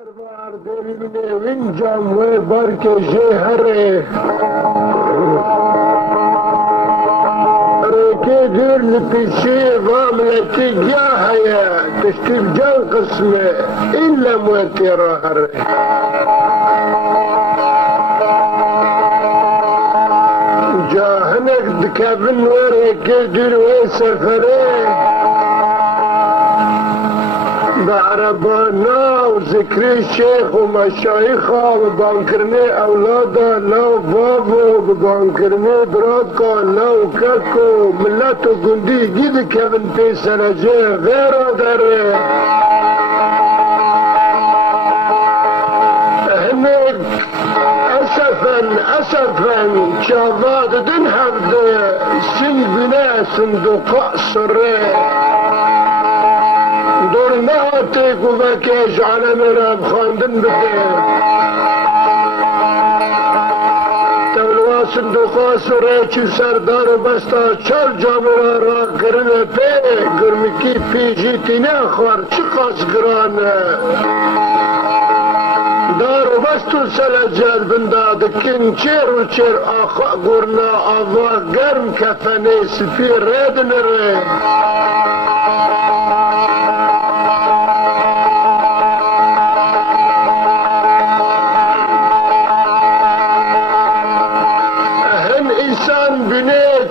دربار دل وینجام و برک جهره ریکی دور لپیشی واملتی جاهیا تشتیب جان قسمه إلا موتی راهره جاهنك دكابن وريكي دور وسفره بعربانا وذكري الشيخ ومشايخه وبانكرني اولاده لو بابو وبانكرني برادكو لو كاكو ملاتو قندي جيد كابن في سنجي غير داري هناك اسفا شابات دنحفظ سن بناء صندوق سري دور نهاتك وبكيش على مراب خاندن بده تولوا صندوقا سريتش سردار بستا چار جامرا را کرنه پی گرمکی پی جیتینه خوار چقاس گرانه دارو بستو سلجل بنداد کن چیر و چیر آخا گرنا آوا گرم کفنه سپی ریدن ری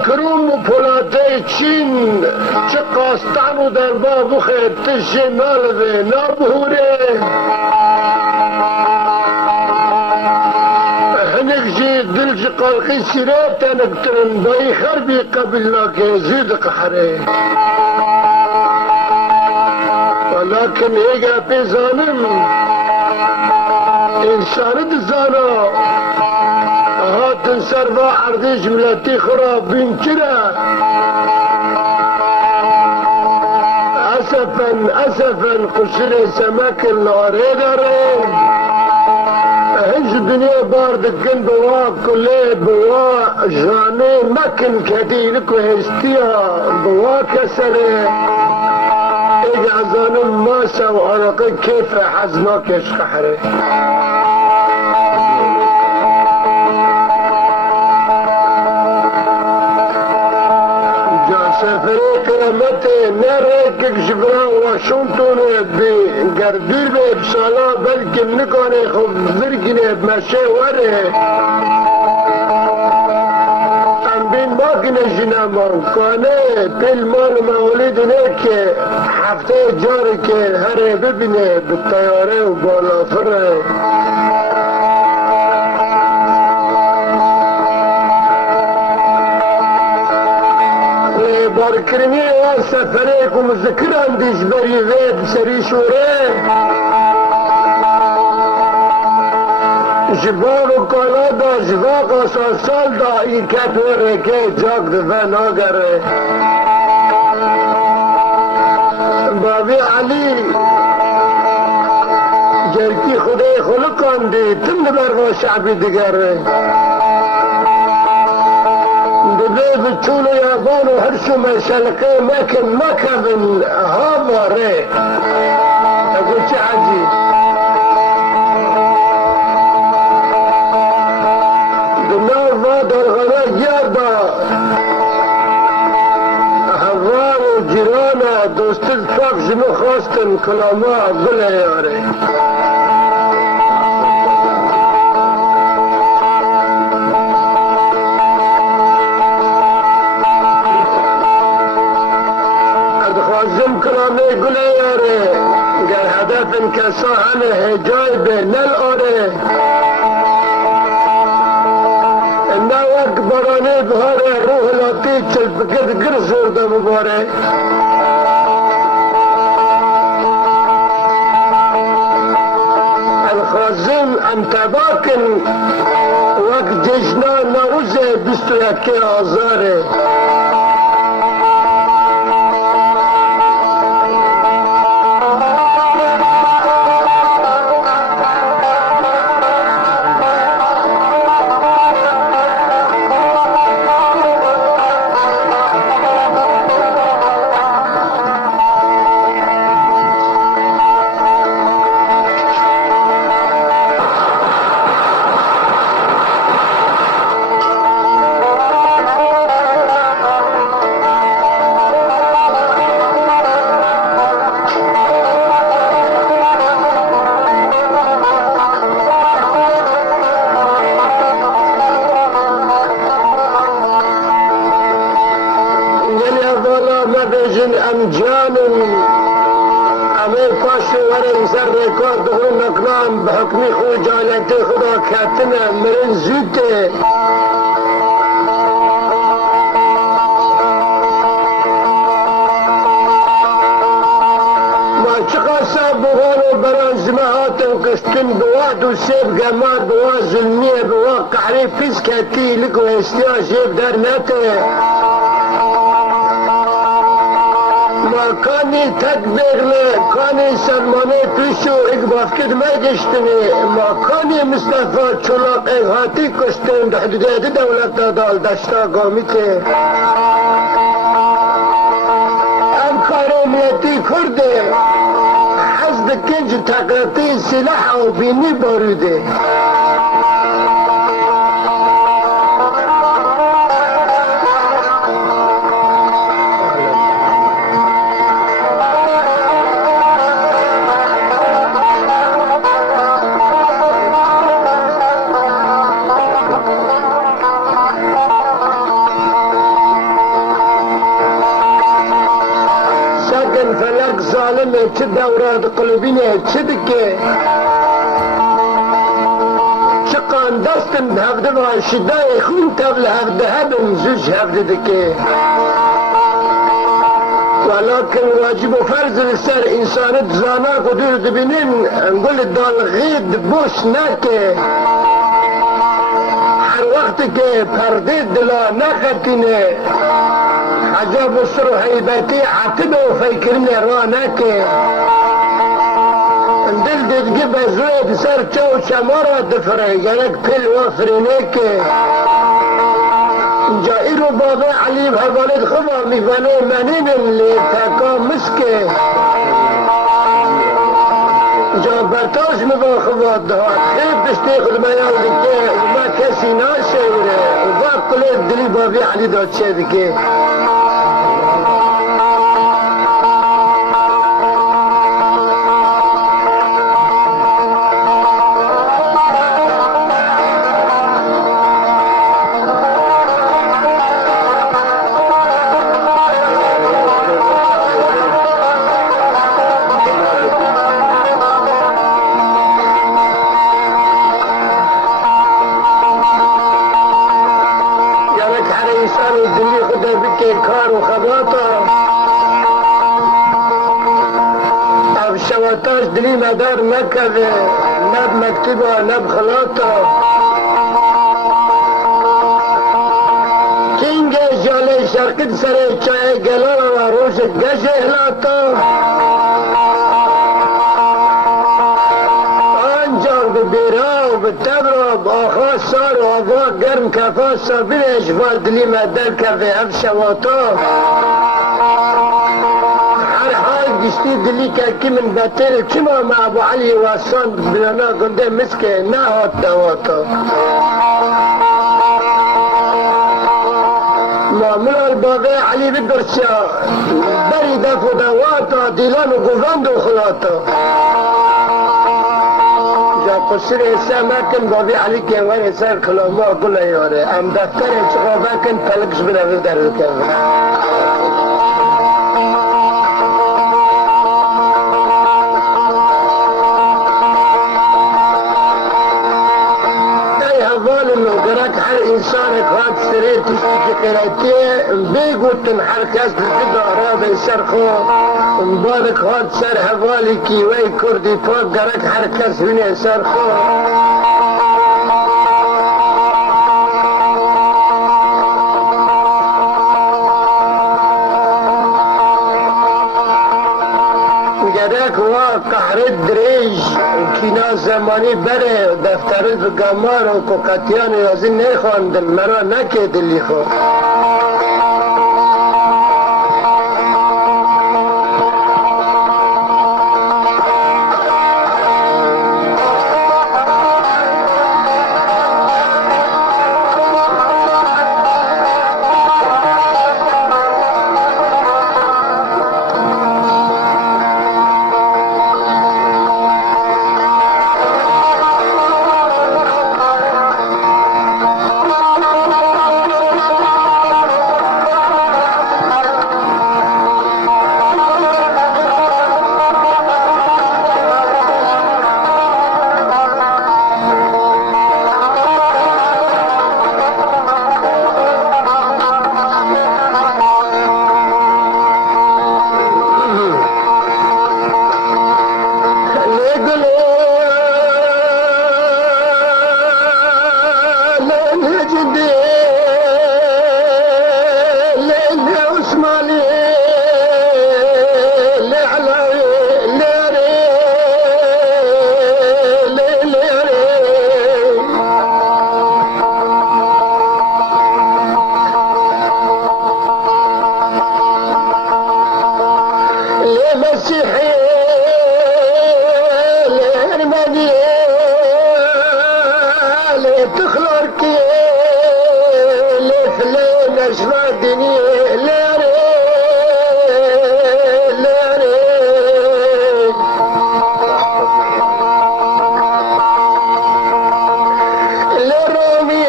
كروم وبولاتي تشين چقاستانو در بابو خير تشي نالذي نابهوري هنك جي دلج قلقي سيرات نكترن باي خربي قبل لك يزيد قحري ولكن هيجا بيزانم إنسان دزانا هاتن سربا عرضي جملتي خراب بين كده أسفا قشري سمك الأريد هج الدنيا باردكن بوا كلي بوا جاني مكن كدينك وهستيها بوا كسري إجازان الماسة وعرقي كيف حزمك يشقحري سفري نريك جبران واشنطن بقردير بسالا بلكن نكوني خب ذرقني بمشي وري ام بين ماكنة جنامان كوني بالمال مولد نيك حفتي جارك هري ببني بالطيارة وبالا فري باركرني وسفريك ومذكر عندي جبري غيب سري شوري جبال وقلادا جواقا سال دا ايكات وريكي جاك دفن آگره بابي علي جركي خدای خلقان دي تند برغا شعبي دگره بيض تشولو يابان وهرسو ما سلقي ما كان هابا ري اقول شي عجيب دماغ فاد الغناء جاربا هوان وجيرانا دوست الفاق جمو خواستن كلاما بلا ياري كساهن هجاي بين الأوري إنه أكبراني بهاري روح لطيت الفقد قرصور ده مباري الخازن أمتباكن وقت جيشنا نروزي بستو يكي آزاري ام جانم امه پاشو ورن سر ریکارد دخون نکنام به حکمی خود جانت خدا کتنه مرن زوده ما چقدر ساب بغانو بران زمهاتن کشتن بواد و سیب گمار بواد ظلمیه بواد قحری پیس کتی لکو استیاجیب در نته کانی تکبیرله کانی سلمانه پیشو ایک بافکت مگشتنی ما کانی مصطفى چلاق اغاتی کشتن حدودیت دولت دادال دشتا گامیته ام کارمیتی کرده حزد کنج تقرطی سلاح و بینی باروده چه دورات قلبینه چه دکه چه قاندستم هفته و شدای خون تبل هفته هبن زوج هفته دکه ولكن واجب و فرض لسر انسانت زانا قدر دبینن نقول دال غید بوش نکه هر وقت که پرده دلا نخطینه عجب السر هيبتي عتبه وفكرني رانك اندل تجيب زوج سر تو شمارة دفري جالك بل وفرينيك جائر بابا علي بحوالد خبر مفاني منين اللي تاكا مسكي جابرتاش مبا خبر دهات خيب تشتيخ الميال دكي وما كسي ناشيره وفاق كل الدلي بابي علي دات شادكي کار و خباتا اب شواتاش دلی مدار نکده نب مکتبا نب خلاتا کنگ جاله شرکت سر چای گلال و روش گش احلاتا آنجار بیرا و بتبرا باخوا سار و آقا گرم کفا سابیر اشوار دلی مدار کفه اب شواتا هر حال گشتی دلی که کی من بطر چما مع ابو علی واسان بلانا گنده مسکه نه هات دواتا معمول الباقي علي بالدرسيا بريد فدواتا ديلان وقوفاند وخلاطا جا قصر إسا ما كان بابي علي كيوان إسا الكلاما قل يوري أم دفتر انتخابا كان فلقش بنا في در الكامل انسان خواهد سرير تشتكي قراتيه بيقول تنحركات بجد اعراب يسرخو مبارك خواهد سر حوالي كيوي كردي فوق قرات حركات هنا يسرخو قهر الدريج وكينا زماني بره دفتر القمار وكوكاتيان يازين نيخوان دل مرا نكيد اللي خو جرماني لتخلرك لفلين أجمدني لاري لاري لرومي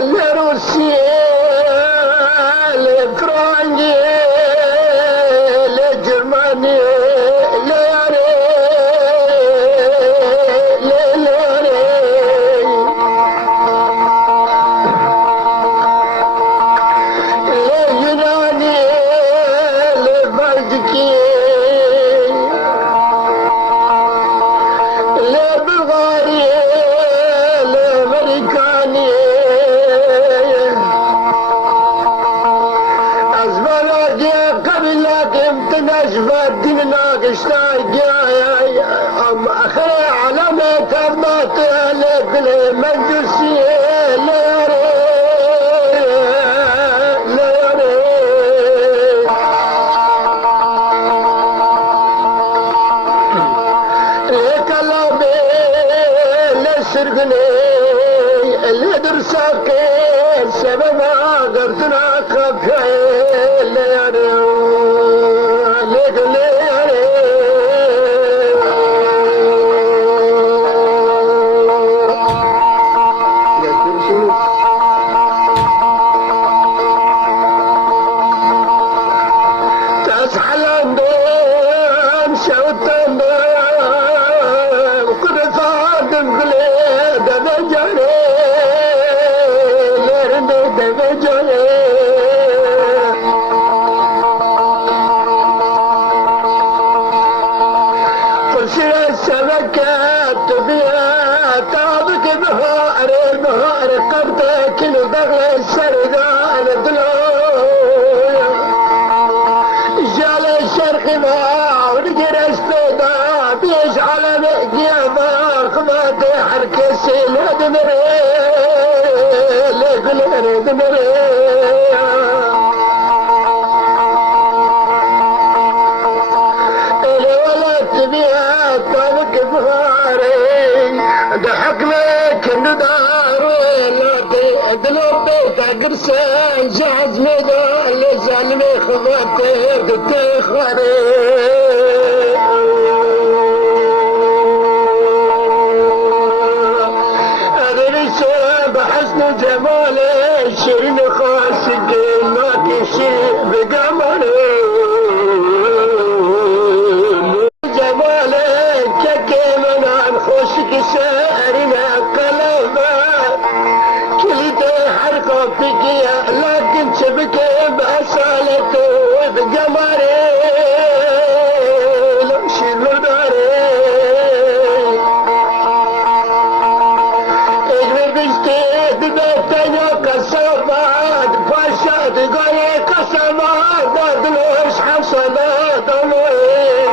لروسي لفرنجي لجرماني لاري لاري ليوناني لبلجيكي لبلغاري لامريكاني ازبالاتي قبلات امتناجبات ديننا قشتاقيا ام اخرى علامة ارمات لقل مجلسي ليري ليري لكلامي لسرقني اللي درسك سبب قدرتنا كفي ليري ليري تسحل عندهم شوتهم وكل صادم قليل دبجاني لرد دبجاني قرشي السمكات بها تعبك بهار البهار قبتك دغل السردان دلويا جال الشرق ما ونقر استيدا بيجعل مقيامة خمات حرك السيل دمري لقلر دمري الولد بيها طابق بغاري ضحك لك النداري لدي ادلو بيتا قرسان جهز ميدان لزلمي خباتي تتخري ادري شاب حسن جمالي شيرين خاصك ما تشي بقمري جمالك كيما نخشك سارنا قلبا كليتي حرقة فيك لكن شبكي بأصالته بقمري لو شيل داري اجري بشتي ببيتنا كسبات فاشات قولي قسمات دادلوش حصلات دلوي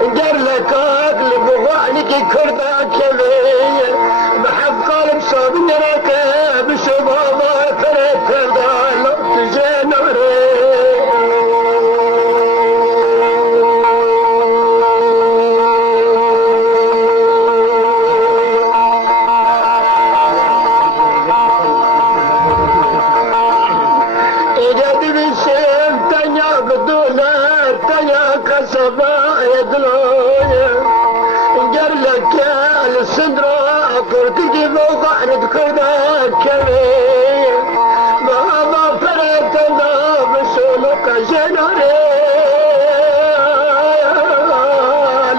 قرلك اقل بغانك كردا كبير بحب قلب صابني ركب شبابا فريد كردا لو تجنوري اجد بشم تنيا بدونا تنيا كسبا يدلويا قرلك يا السندرا كرتكي موقع ندكنا كبير ما فريتنا بسولك جنري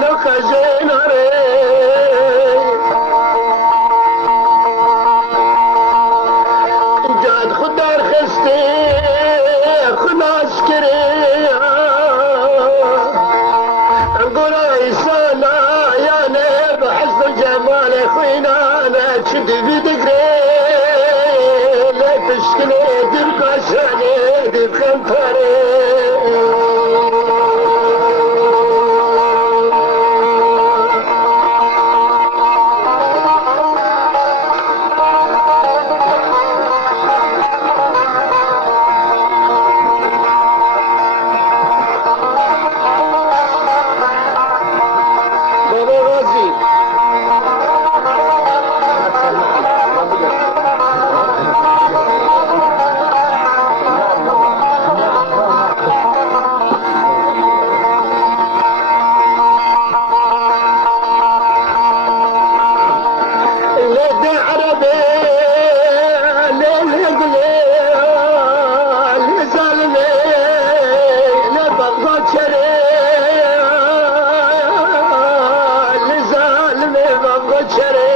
لك جنري جاد خدار خستي خلاص كريه نقول عيسانا يا نيب حسن الجمال خوينا انا تشد بيدقري لا تشكلي ديرك عشاني دير خنفري بابا غازي وشري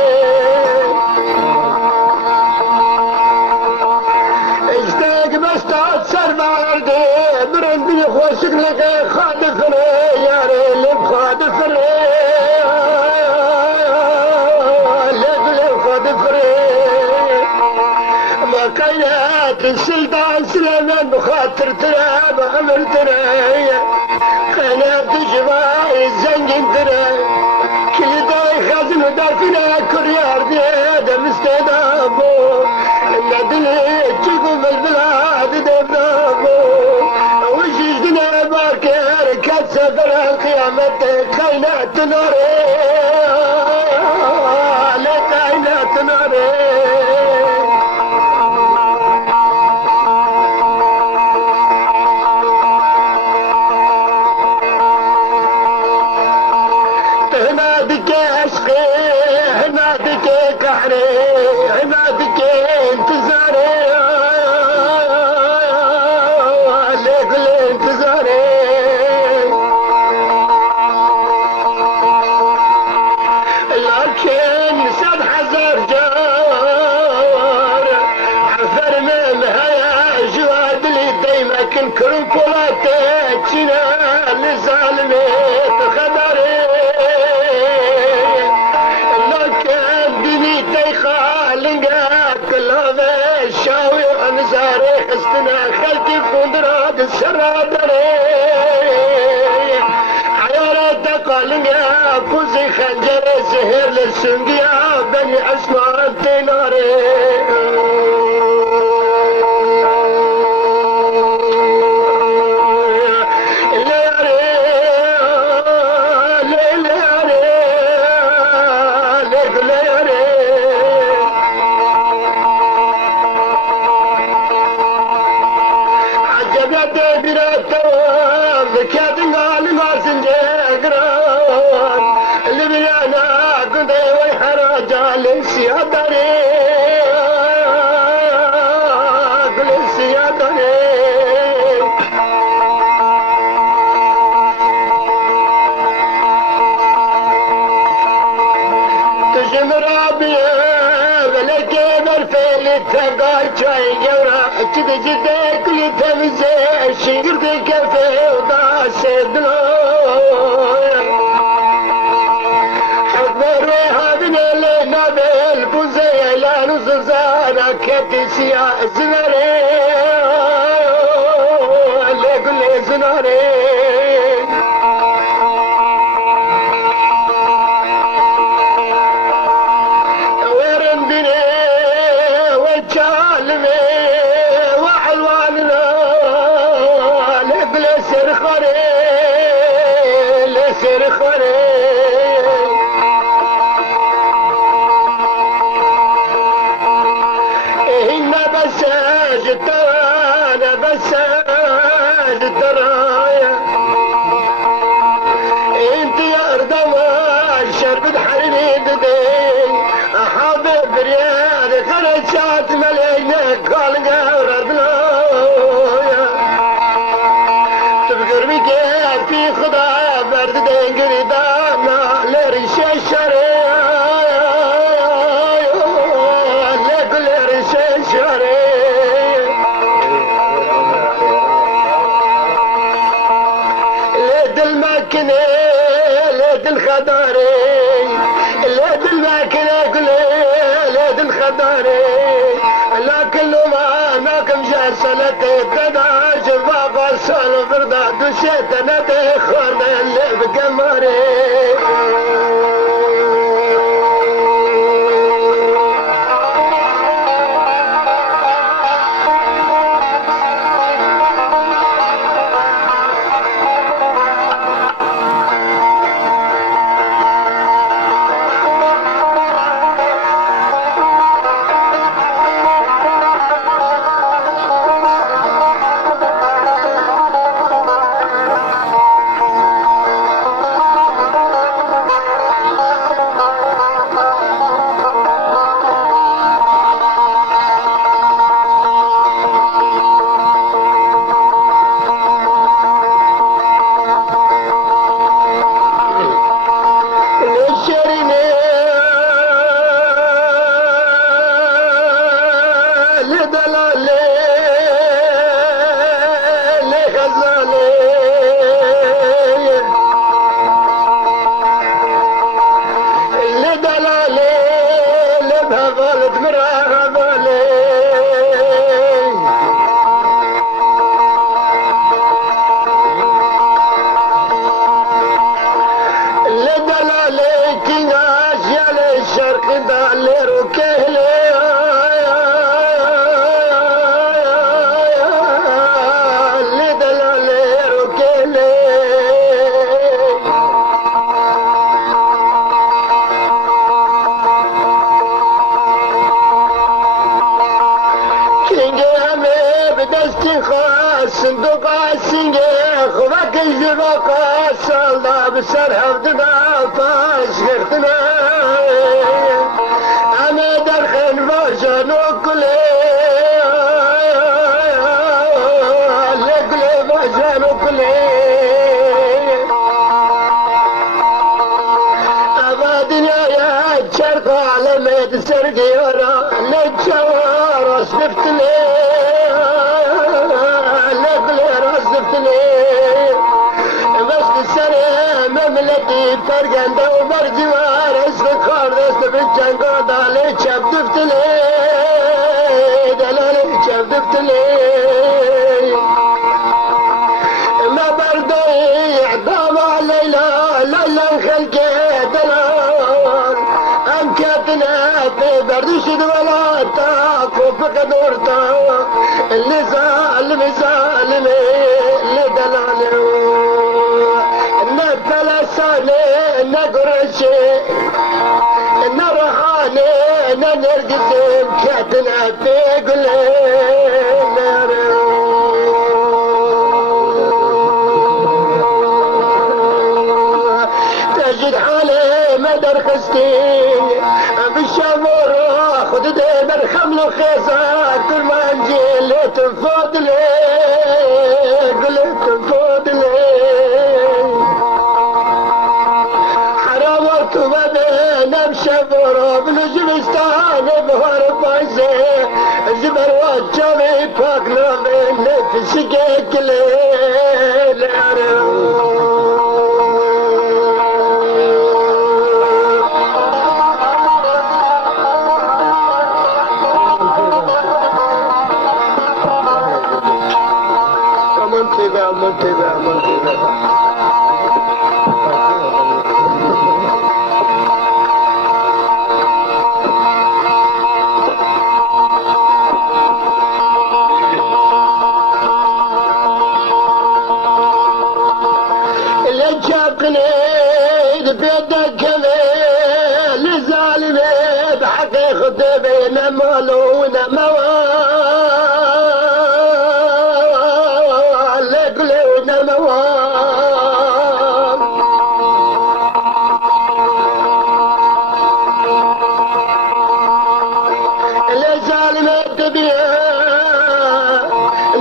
اشتاق بستات سرباردي برندي خوشك لك خادفني يا ريلي بخادفني كيات السلطان سليمان بخاطر ترى بأمر ترى قناة جبال الزنجين ترى كل داي خازن ودافنا كريار ديدا مستدابو الندلي تشكم البلاد دبابو وش يجدنا باكر كتسفر القيامة كينات ناري لكينات ناري كركولاتك شنا لزالمت خبري لكن بنيتي خالنقاك لهذا الشاوي انزاري حستنا خلتي فندراد السرادري حيارات قالنقا كوزي خنجر زهر للسنقيا بني عثمان تناري جدك لتمزي شقرتك في وضاس الدنيا حضر هذا لنا بالبوزي لا نززانا كتسيا زناري لكل زناري شتنا تخرنا اللي بقمري الشرق دالير وكهلي اللي دلالير وكهلي بدستي خاص صندوق السنجيخ وذاك الجباق الصلى بسرها بدنا طاش غيرتنا انا درخن فاشن وكلي لكلي فاشن وكلي ابا دنيا يا شرق على ميت سرقي ورا نتشوار وصفتني بس السنة مملتي فرقنده وبرجوار استخار دست بالجنقو دالي شبدفت لي دلالي شبدفت لي ما بردي اعدام الليلة ليلة خلقي دلال انكتنا في بردش ولا تاكو بقدورتا اللي ظالم ظالمي نقرشي نرحاني نرقزم كاتنا في قليل تجد حالي مدر خستين بالشمور خد ديبر خمل خيزار كل ما نجي اللي تنفض لي قلت تنفض لي شبر بنجمستان بهر بايزه زبر وجمي فاقنا من نفس قليل منتبه قنيد بيدك كميل لظالمي بحقي خدبي نمالو ونموال لقلي ونموال لظالمي تبيا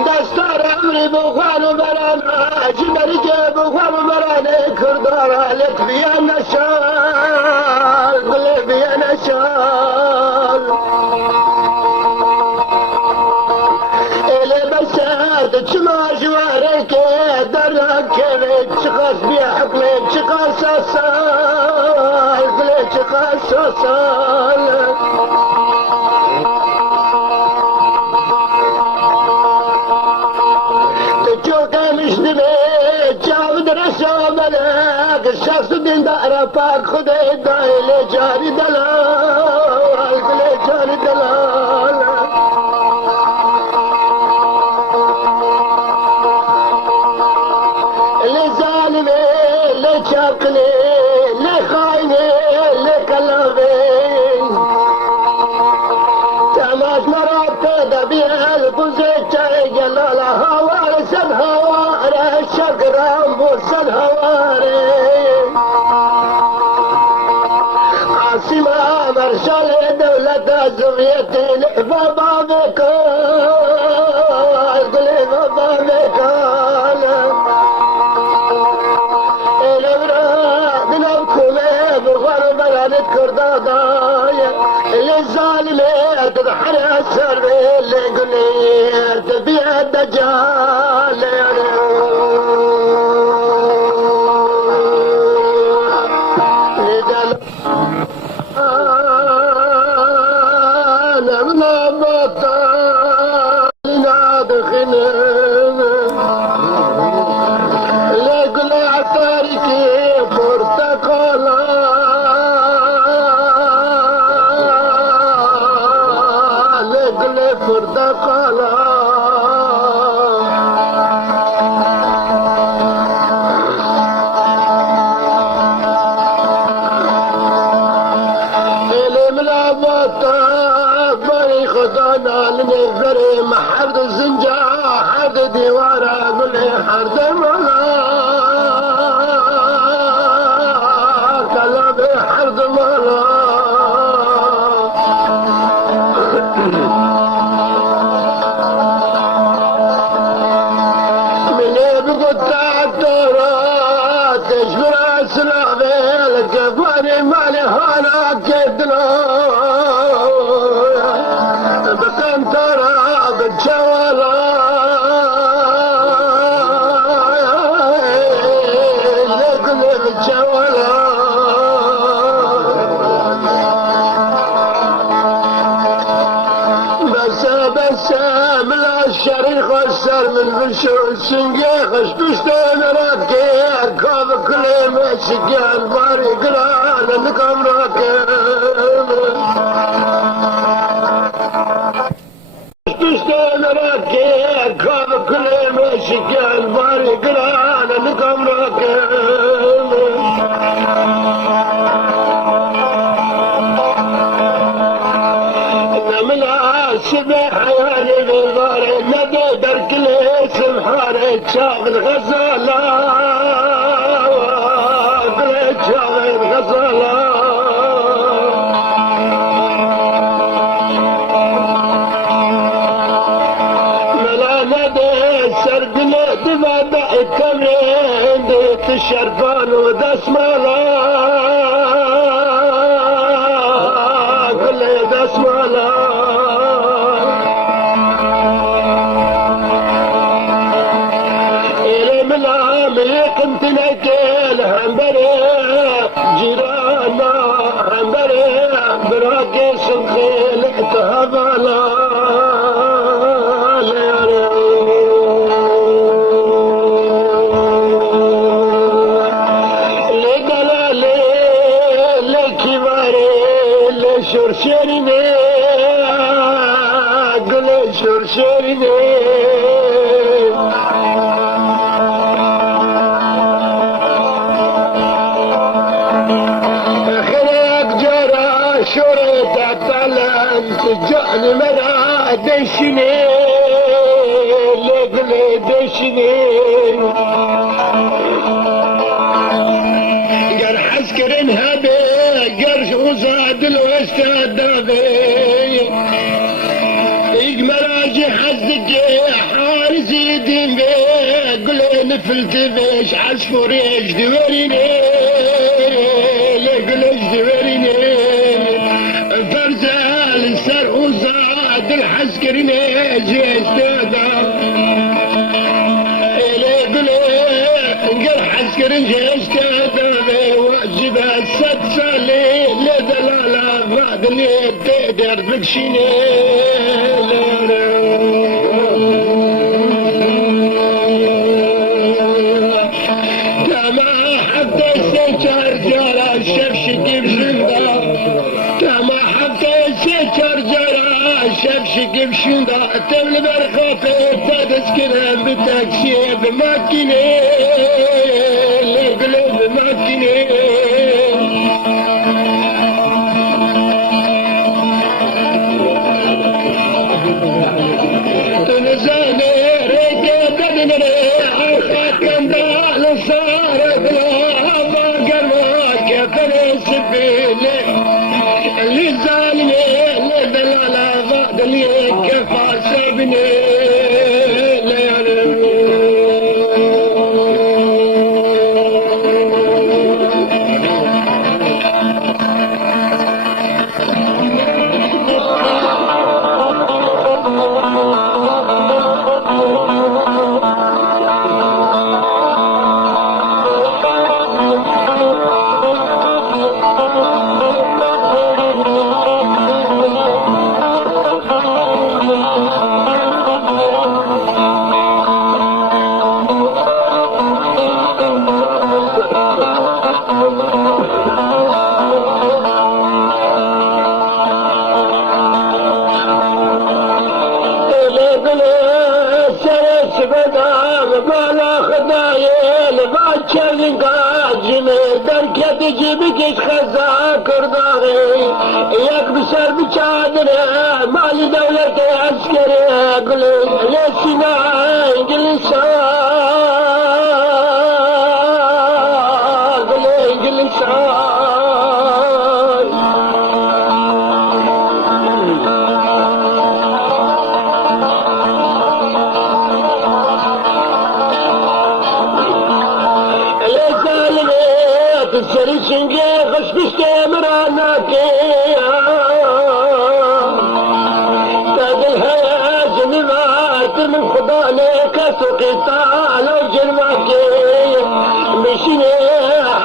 دستار عمري بوخان وبرانا جبر جيب وخان وبرانا كردارا لك بيا نشال قلي بيا نشال إلي بسات تشما جوارك درك كبت شخص بيا حقلي شخص أصال قلي شخص أصال الشخص دين دائرة فاق خدي دايلي جاري دلال قلي جاري دلال اللي ظالمي اللي شاقني اللي خايني اللي كلامي تماش مرات دبيع البوزيت جلال هوار سد هوار الشقرام بوسد هواري عاصمة مرشال دولة السوفيت بابا بكال قلي بابا بكال الابراء من الكومي بغر بلد كردادايا اللي الظالمي تضحر السر اللي قلي تبيع الدجال باري خدانا لنفري محرد الزنجا حد ديوارا قولي حرد ملا كلامي حرد ملا مني بقطع الدورات تشبر اسلامي الكفاني مالي هانا كدنا بكم ترى بالجوالا لكن بالجوالا بس من الشريخ والسر من بشو السنقيخ اشتشتين راكي كوب كل مشكال باري قران لكم راكي اشتشتين راكي كوب كل مشكال باري قران لكم راكي سبح حياني بالغار ندى درك الاسم حارة شاف الغزالة قلت شاف الغزالة ملا ندى سرد دما بعد تمرين ديت الشرفان ودسمالة قلت دسمالة كنت نقل همبري جيرانا همبري براكي صدقي لحتهبالا لدلالي لكباري لشرشريني قل شرشريني شرطة طلعت جعل مرا دشني لقلي دشني قال حسكر انهبي قرش وزاد الوستاد دابي مراجي حزك حارس يدين بي قلي نفلت بيش عصفور يجدوريني لقلي يجدوريني فرزال السر وزاد الحسكرين جيش تادا قل حسكرين جيش تادا واجب السد سالي لدلالة بعد اللي تقدر بكشيني تما حتى السجار جرى الشبشق بشندا تما سكر جرى شبشق بشندا تبل برخافي تدسكر بتاكسي بماكيني لقلب بماكيني تنزاني ريكي بدنري خاتم دال صارت لا باقر ما كفر سبيلي اللي زالني اللي دلالة بعد اللي كفى سابني جيبك خزا كرداغي ياك بشر بشادر مالي دولة عسكري قل لسنا انجلس قل انجلس السريشنجي خش بشتمرانا كيا تاد الهاجم مات من خدا لك سقيطا لو جرمكي مشيني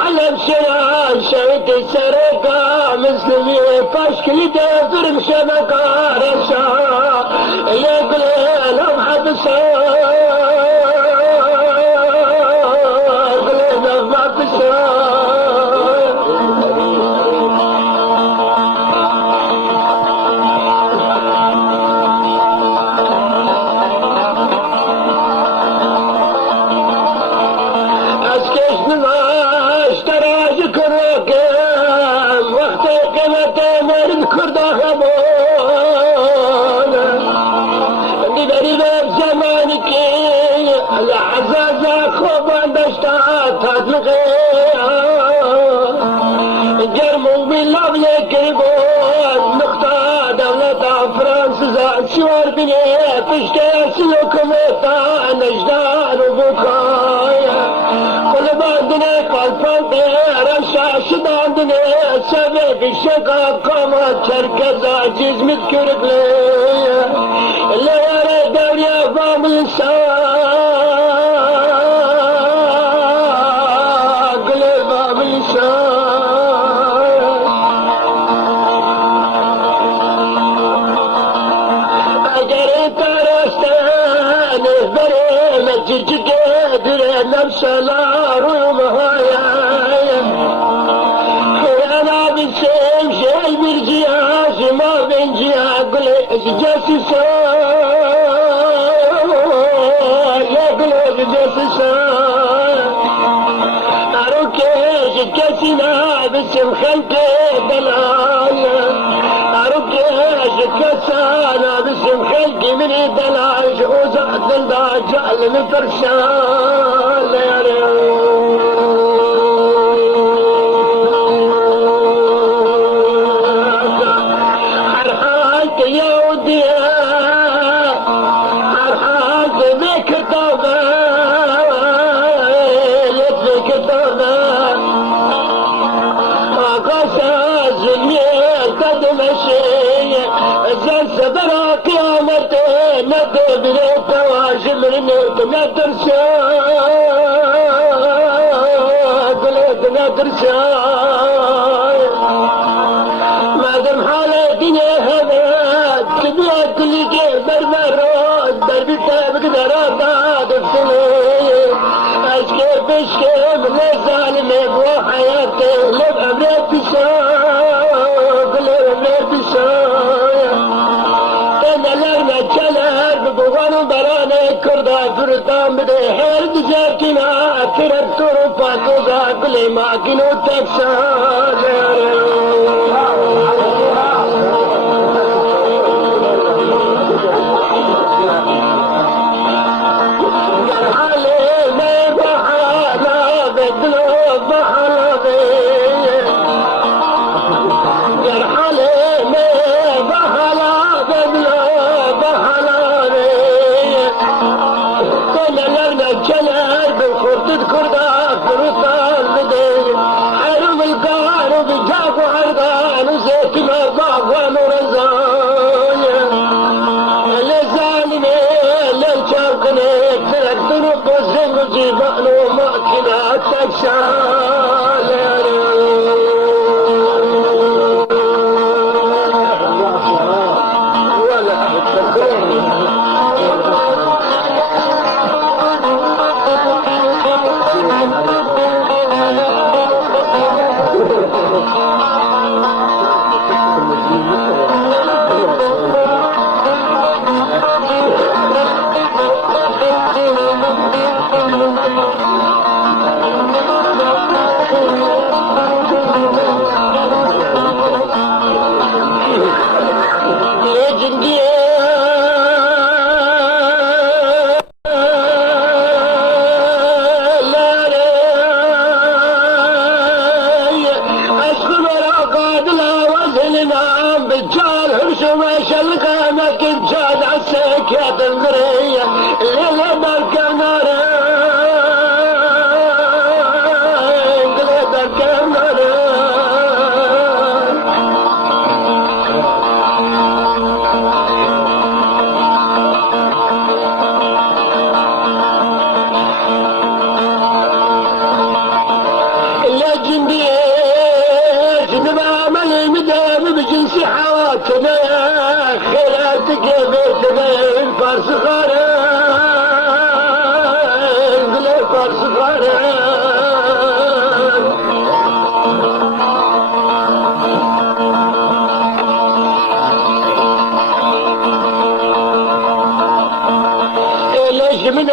على الشرع شايت السرقة مسلمي فاشكلي دافر مشمكا رشا يقول لهم حبسا جرموا بالله يكربون نقطة دولة فرنسا شوار بني تشتاس لكمتا نجدان وبكايا كل بعدنا قلبان رشا شداندنا سبب الشقاق قامت شركة عزيز مذكرك لي اللي يرى دوريا فام الإنسان سلار ومهايا انا بالسيف شاي بالجهاز ما بين جهاز قلت جاسسا يا قلت جاسسا اروكيش كاسنا باسم خلقي دلال اروكيش كاسنا باسم خلقي من دلال وزعت الضاجع المفرشان مادام حالة دنيا هذا تبيع كل شيء بربرات دربي تابك درابات بسنين أشكي بشكي من الظالم يبغى حياتي لبقى بلاد بشاق لبقى بشاق أنا لغنا تشلر ببغان براني كردا فرطان بدي حرد جاكنا فرد طرفات وذاك ما كنو تكسان لنا بجال هرشمش القامة كجاد عالسكات الغرية اللي بركة نارين اللي بركة نارين اللي جنبيش بمعمل المدام بجنسي حواتنا خيراتك بيتنا الفرس غارين الفرس غارين ليش من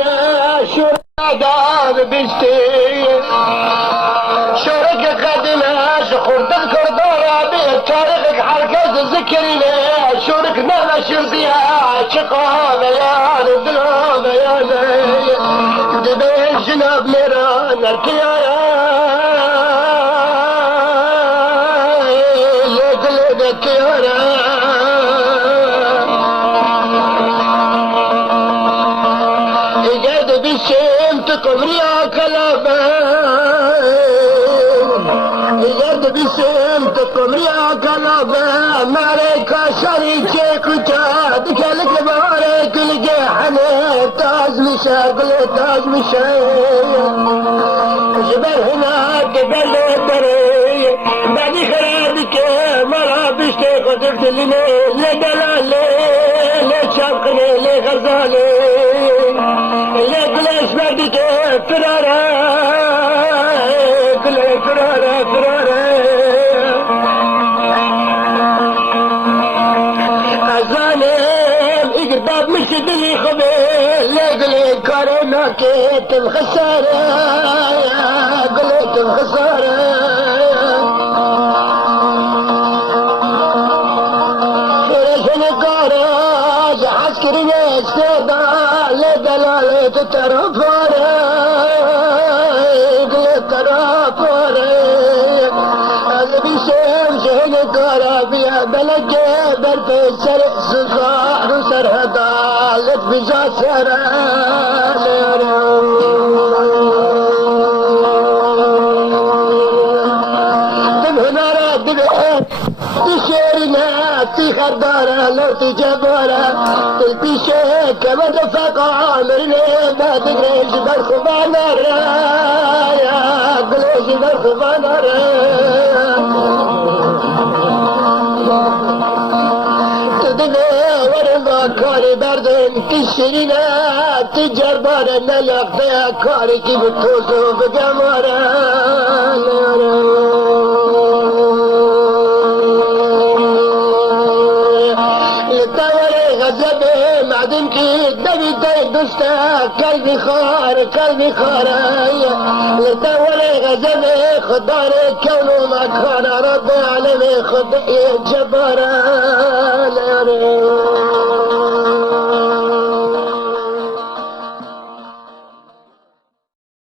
الشرطة بيستي شورك قدماش خورد الكردورة بتاريخك حركة ذكرنا شورك نانا شرطيها شقا بيان الدلو بيان دبي جناب ميران الكيايا يقلب الكيايا يقعد بالشيم تقمري كلابين يقعد بالشيم تقمري كلابين مالك شريكك وجاد كلك بارك لقي حنيت تاج مشاقل تاج مشاق جبل هناك جبل الدري بعد خرابك مرة بشتيق وتفتلني لدلالي لشابقني لغزالي اللي قلش بعدك فرارة قل فرارة فرارة الظالم يقرب مرشد لي خبيل اللي قلت كارناك الخسارة قلت الخسارة عسكري استدى لدلالة الترفارق للترفارق اللي بيشم شهن القرابية بلد جبر في السرق سصاح وسرهدا لتفجا سرال تنهنا رد بيت تشيرنا تخدارة لو تجبرة تلبيشة كما دفق عامرنا ما تقريش برخبان الرايا قليش برخبان الرايا تدنى ورما كاري بردن تشيرنا تجبرة نلقى كاري كيف توزو بجمارة معدن كي دبي دوستا قلبي خار لتولي غزبي خدار الكون وما كان رب العالمين خد جبار